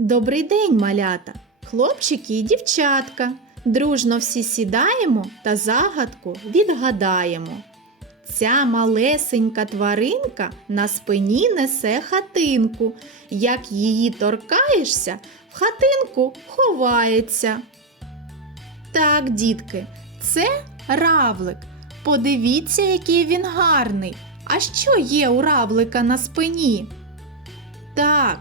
Добрий день, малята, хлопчики і дівчатка. Дружно всі сідаємо та загадку відгадаємо. Ця малесенька тваринка на спині несе хатинку. Як її торкаєшся, в хатинку ховається. Так, дітки, це равлик. Подивіться, який він гарний. А що є у равлика на спині? Так,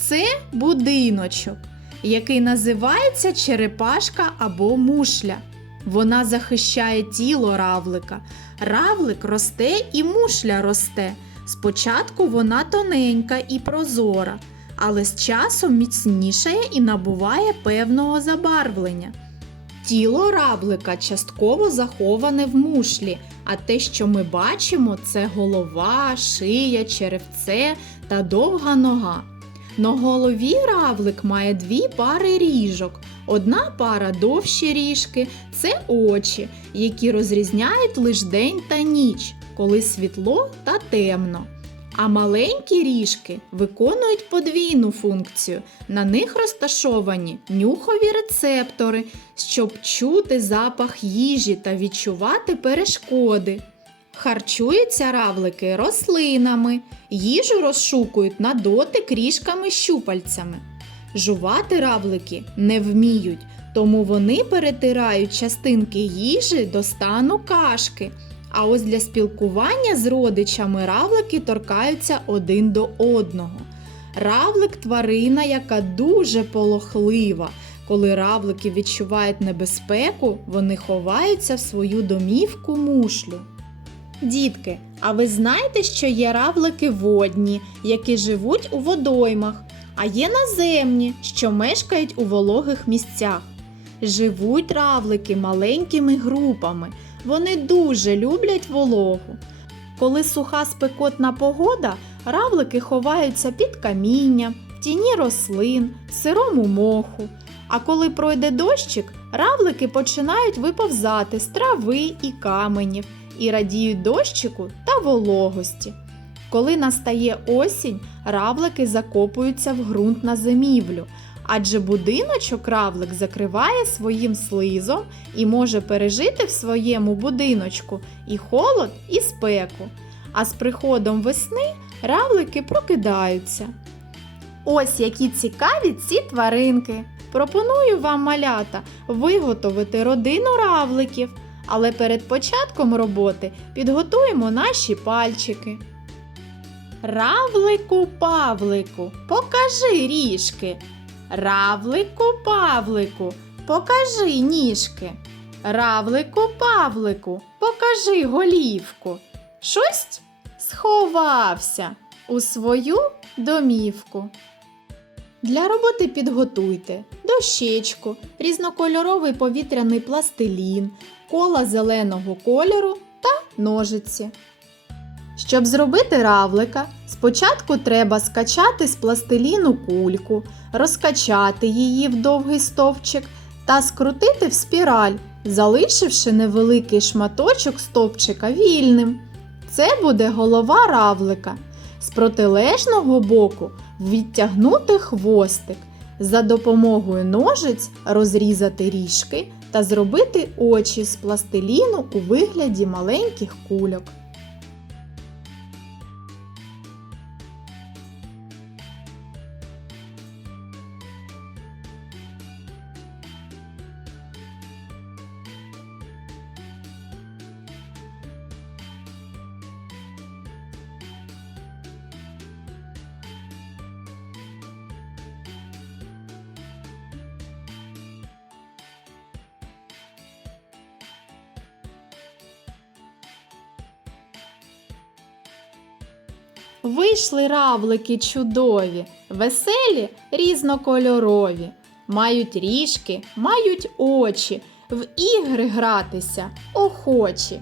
це будиночок, який називається черепашка або мушля. Вона захищає тіло равлика. Равлик росте і мушля росте. Спочатку вона тоненька і прозора, але з часом міцнішає і набуває певного забарвлення. Тіло равлика частково заховане в мушлі, а те, що ми бачимо, це голова, шия, черевце та довга нога. На голові равлик має дві пари ріжок. Одна пара довші ріжки це очі, які розрізняють лише день та ніч, коли світло та темно. А маленькі ріжки виконують подвійну функцію. На них розташовані нюхові рецептори, щоб чути запах їжі та відчувати перешкоди. Харчуються равлики рослинами, їжу розшукують на дотик ріжками щупальцями. Жувати равлики не вміють, тому вони перетирають частинки їжі до стану кашки. А ось для спілкування з родичами равлики торкаються один до одного. Равлик тварина, яка дуже полохлива. Коли равлики відчувають небезпеку, вони ховаються в свою домівку мушлю. Дітки, а ви знаєте, що є равлики водні, які живуть у водоймах, а є наземні, що мешкають у вологих місцях. Живуть равлики маленькими групами. Вони дуже люблять вологу. Коли суха спекотна погода, равлики ховаються під каміння, в тіні рослин, сирому моху. А коли пройде дощик, равлики починають виповзати з трави і каменів і радіють дощику та вологості. Коли настає осінь, равлики закопуються в ґрунт на зимівлю, адже будиночок равлик закриває своїм слизом і може пережити в своєму будиночку і холод, і спеку. А з приходом весни равлики прокидаються. Ось які цікаві ці тваринки. Пропоную вам, малята, виготовити родину равликів, але перед початком роботи підготуємо наші пальчики. Равлику Павлику, покажи ріжки. Равлику Павлику, покажи ніжки. Равлику Павлику, покажи голівку. Щось сховався у свою домівку. Для роботи підготуйте дощечку, різнокольоровий повітряний пластилін, кола зеленого кольору та ножиці. Щоб зробити равлика, спочатку треба скачати з пластиліну кульку, розкачати її в довгий стовпчик та скрутити в спіраль, залишивши невеликий шматочок стовпчика вільним. Це буде голова равлика. З протилежного боку відтягнути хвостик, за допомогою ножиць розрізати ріжки та зробити очі з пластиліну у вигляді маленьких кульок. Вийшли равлики чудові, веселі, різнокольорові. Мають ріжки, мають очі, в ігри гратися охочі.